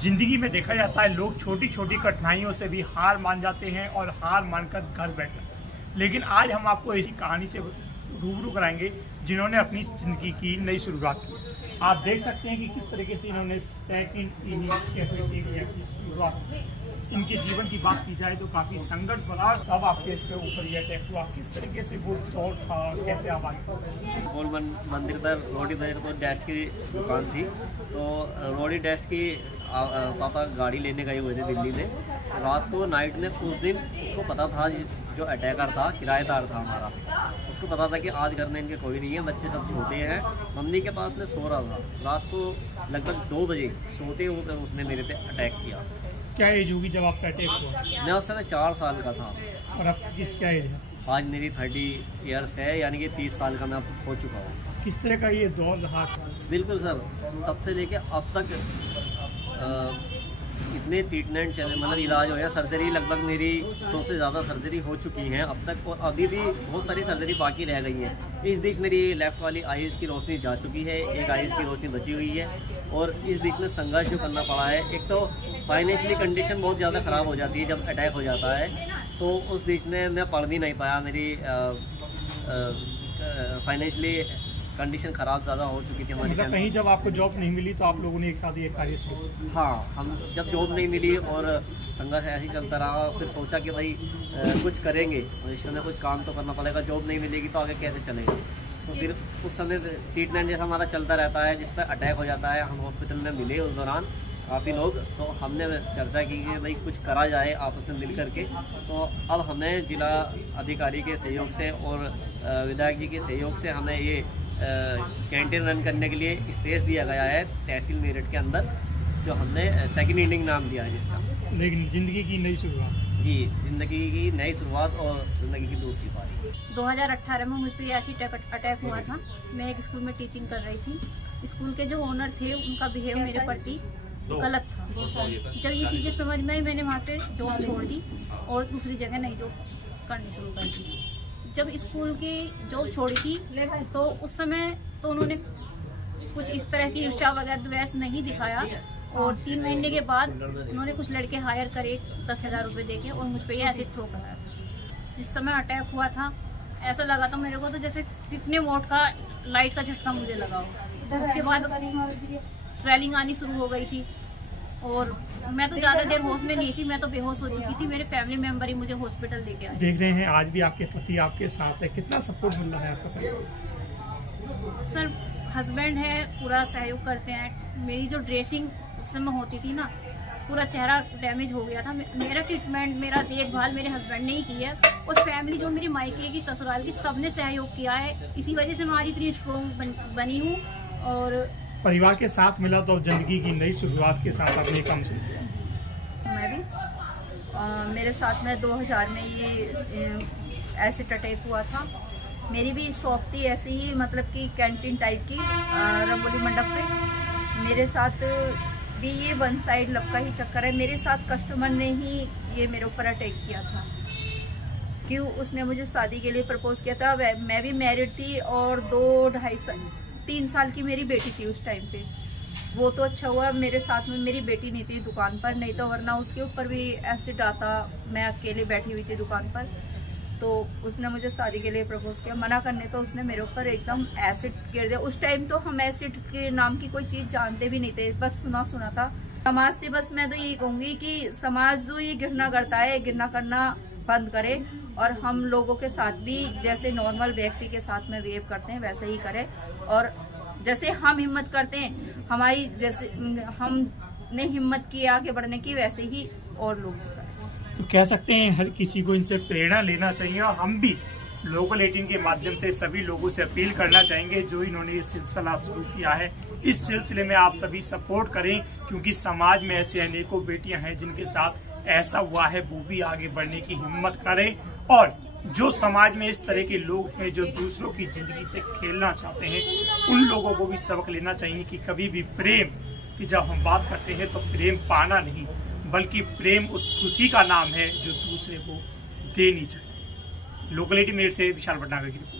जिंदगी में देखा जाता है लोग छोटी छोटी कठिनाइयों से भी हार मान जाते हैं और हार मानकर घर बैठ जाते हैं। लेकिन आज हम आपको ऐसी कहानी से रूबरू कराएंगे जिन्होंने अपनी जिंदगी की नई शुरुआत की। आप देख सकते हैं कि किस तरीके से इन्होंने सेकंड इनिंग कैफेटेरिया की शुरुआत की। इनके जीवन की बात की जाए तो काफ़ी संघर्ष भरा। अब आपके ऊपर यह अटैक हुआ, किस तरीके से वो दौर था, कैसे आप आगे? गोल मंदिर तक रोडी तो डेस्ट की दुकान थी, तो रोडी डेस्ट की पापा गाड़ी लेने गए हुए थे दिल्ली में। रात को नाइट में उस दिन उसको पता था, जो अटैकर था किराएदार था हमारा, उसको पता था कि आज घर में इनके कोई नहीं है, बच्चे सब सोते हैं। मम्मी के पास में सो रहा था। रात को लगभग 2 बजे सोते हुए उसने मेरे पे अटैक किया। क्या एज होगी जब आपका अटैक हुआ? मैं उस समय 4 साल का था। और अब किस क्या एज है? आज मेरी 30 ईयर्स है, यानी कि 30 साल का मैं हो चुका हूँ। किस तरह का ये दौर रहा? बिल्कुल सर, तब से लेके अब तक इतने ट्रीटमेंट चले, मतलब इलाज हो गया, सर्जरी लगभग मेरी 100 से ज़्यादा सर्जरी हो चुकी हैं अब तक, और अभी भी बहुत सारी सर्जरी बाकी रह गई हैं। इस बीच मेरी लेफ़्ट वाली आईज की रोशनी जा चुकी है, एक आईज की रोशनी बची हुई है, और इस बीच में संघर्ष जो करना पड़ा है। एक तो फाइनेंशियली कंडीशन बहुत ज़्यादा ख़राब हो जाती है जब अटैक हो जाता है, तो उस बीच में मैं पढ़ भी नहीं पाया। मेरी फाइनेंशियली कंडीशन ख़राब ज़्यादा हो चुकी थी हमारी। मतलब कहीं जब आपको जॉब नहीं मिली तो आप लोगों ने एक साथ ये कार्य शुरू किया? हाँ, हम जब जॉब नहीं मिली और संघर्ष ऐसे ही चलता रहा, फिर सोचा कि भाई कुछ करेंगे, भविष्य में कुछ काम तो करना पड़ेगा, जॉब नहीं मिलेगी तो आगे कैसे चलेंगे। तो फिर उस समय ट्रीटमेंट जैसा हमारा चलता रहता है, जिस पर अटैक हो जाता है। हम हॉस्पिटल में मिले उस दौरान काफ़ी लोग, तो हमने चर्चा की कि भाई कुछ करा जाए आपस में मिल करके। तो अब हमें जिला अधिकारी के सहयोग से और विधायक जी के सहयोग से हमें ये कैंटीन रन करने के लिए स्पेस दिया गया है तहसील मेरठ के अंदर, जो हमने सेकंड इनिंग नाम दिया है जिसका। लेकिन ज़िंदगी की नई शुरुआत। जी, ज़िंदगी की नई शुरुआत और ज़िंदगी की दूसरी पारी। 2018 में मुझ पर ऐसी अटैक हुआ था। मैं एक स्कूल में टीचिंग कर रही थी। स्कूल के जो ओनर थे उनका बिहेव मेरे प्रति गलत था। जब ये चीज़ें समझ में आई, मैंने वहाँ से जॉब छोड़ दी और दूसरी जगह नई जॉब करनी शुरू कर दी। जब स्कूल की जॉब छोड़ी थी तो उस समय तो उन्होंने कुछ इस तरह की ईर्ष्या वगैरह द्वेष नहीं दिखाया, और 3 महीने के बाद उन्होंने कुछ लड़के हायर करे 10,000 रुपये देके और मुझ पर ये एसिड थ्रो कराया। जिस समय अटैक हुआ था ऐसा लगा था मेरे को तो जैसे कितने वोट का लाइट का झटका मुझे लगा हो। उसके बाद स्वेलिंग आनी शुरू हो गई थी और मैं तो ज़्यादा देर होश में नहीं थी, मैं तो बेहोश हो चुकी थी। मेरे फैमिली मेंबर ही मुझे हॉस्पिटल लेके आए। देख रहे हैं आज भी आपके पति आपके साथ है, कितना सपोर्ट मिल रहा है आपका परिवार? सर, हस्बैंड है, पूरा सहयोग करते हैं। मेरी जो ड्रेसिंग उस समय होती थी ना, पूरा चेहरा डैमेज हो गया था। मेरा ट्रीटमेंट, मेरा देखभाल मेरे हस्बैंड ने ही की है, और फैमिली जो मेरी मायके की, ससुराल की, सबने सहयोग किया है। इसी वजह से मैं आज इतनी स्ट्रॉन्ग बनी हूँ। और परिवार के साथ मिला तो जिंदगी की नई शुरुआत के साथ आपने काम शुरू किया। मैं भी मेरे साथ में 2000 में ये एसिड अटैक हुआ था। मेरी भी शॉप थी ऐसे ही, मतलब कि कैंटीन टाइप की, रंगोली मंडप पे। मेरे साथ भी ये 1 साइड लव का ही चक्कर है। मेरे साथ कस्टमर ने ही ये मेरे ऊपर अटैक किया था। क्यों? उसने मुझे शादी के लिए प्रपोज किया था। मैं भी मैरिड थी और 3 साल की मेरी बेटी थी उस टाइम पे। वो तो अच्छा हुआ मेरे साथ में मेरी बेटी नहीं थी दुकान पर, नहीं तो वरना उसके ऊपर भी एसिड आता। मैं अकेले बैठी हुई थी दुकान पर, तो उसने मुझे शादी के लिए प्रपोज किया। मना करने पे उसने मेरे ऊपर एकदम एसिड गिर दिया। उस टाइम तो हम एसिड के नाम की कोई चीज़ जानते भी नहीं थे, बस सुना था। समाज से बस मैं तो यही कहूँगी कि समाज जो ये घृणा करता है, घृणा करना बंद करे, और हम लोगों के साथ भी जैसे नॉर्मल व्यक्ति के साथ में बिहेव करते हैं वैसे ही करें। और जैसे हम हिम्मत करते हैं, हमारी जैसे हमने हिम्मत की आगे बढ़ने की, वैसे ही और लोग करें। तो कह सकते हैं हर किसी को इनसे प्रेरणा लेना चाहिए, और हम भी लोकल 18 के माध्यम से सभी लोगों से अपील करना चाहेंगे जो इन्होंने ये सिलसिला शुरू किया है। इस सिलसिले में आप सभी सपोर्ट करें, क्योंकि समाज में ऐसे अनेकों बेटियां हैं जिनके साथ ऐसा हुआ है। वो भी आगे बढ़ने की हिम्मत करें, और जो समाज में इस तरह के लोग हैं जो दूसरों की जिंदगी से खेलना चाहते हैं, उन लोगों को भी सबक लेना चाहिए कि कभी भी प्रेम की जब हम बात करते हैं तो प्रेम पाना नहीं, बल्कि प्रेम उस खुशी का नाम है जो दूसरे को देनी चाहिए। लोकल 18 से विशाल भटनागर की रिपोर्ट।